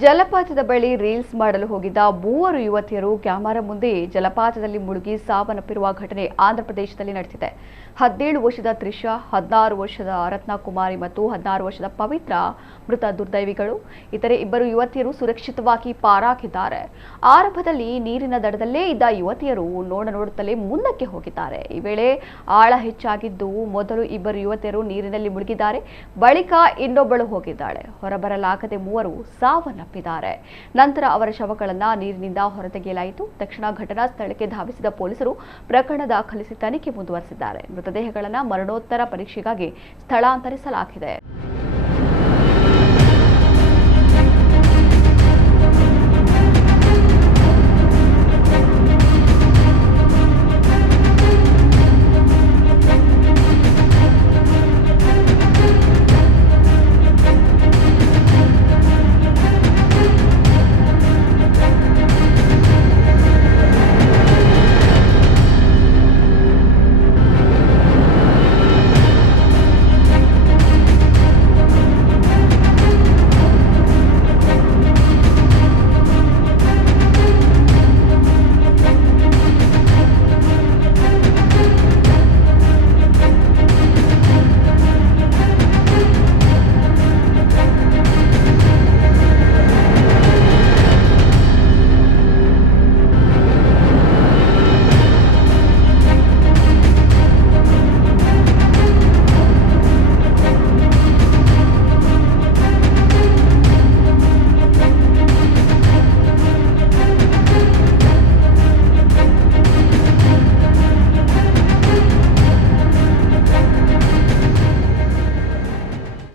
ಜಲಪಾತದ ಬಳಿ ರೀಲ್ಸ್ ಮಾಡಲು ಹೋಗಿದ್ದ ಮೂವರು ಯುವತಿಯರು ಕ್ಯಾಮೆರಾ ಮುಂದೆ ಜಲಪಾತದಲ್ಲಿ ಮುಳುಗಿ ಸಾವನ್ನಪ್ಪಿರುವ ಘಟನೆ ಆಂಧ್ರಪ್ರದೇಶದಲ್ಲಿ ನಡೆದಿದೆ. 17 ವರ್ಷದ ತ್ರಿಷಾ, 16 ವರ್ಷದ ರತ್ನಕುಮಾರಿ ಮತ್ತು 16 ವರ್ಷದ ಪವಿತ್ರ ಮೃತ ದುರ್ದೈವಿಗಳು. ಇತರೆ ಇಬ್ಬರು ಯುವತಿಯರು ಸುರಕ್ಷಿತವಾಗಿ ಪಾರಾಗಿದ್ದಾರೆ. ಆರಂಭದಲ್ಲಿ ನೀರಿನ ದಡದಲ್ಲೇ ಇದ್ದ ಯುವತಿಯರು ನೋಡುತ್ತಲೇ ಮುಂದಕ್ಕೆ ಹೋಗಿದ್ದಾರೆ. ಈ ವೇಳೆ ಆಳ ಹೆಚ್ಚಾಗಿದ್ದು ಮೊದಲು ಇಬ್ಬರು ಯುವತಿಯರು ನೀರಿನಲ್ಲಿ ಮುಳುಗಿದ್ದಾರೆ. ಬಳಿಕ ಇನ್ನೊಬ್ಬಳು ಹೋಗಿದ್ದಾಳೆ. ಹೊರಬರಲಾಗದೆ ಮೂವರು ಸಾವನ್ನಪ್ಪಿದ್ದಾರೆ. ನಂತರ ಅವರ ಶವಗಳನ್ನು ನೀರಿನಿಂದ ಹೊರತೆಗೆಯಲಾಯಿತು. ತಕ್ಷಣ ಘಟನಾ ಸ್ಥಳಕ್ಕೆ ಧಾವಿಸಿದ ಪೊಲೀಸರು ಪ್ರಕರಣ ದಾಖಲಿಸಿ ತನಿಖೆ ಮುಂದುವರೆಸಿದ್ದಾರೆ. ಮೃತದೇಹಗಳನ್ನು ಮರಣೋತ್ತರ ಪರೀಕ್ಷೆಗಾಗಿ ಸ್ಥಳಾಂತರಿಸಲಾಗಿದೆ.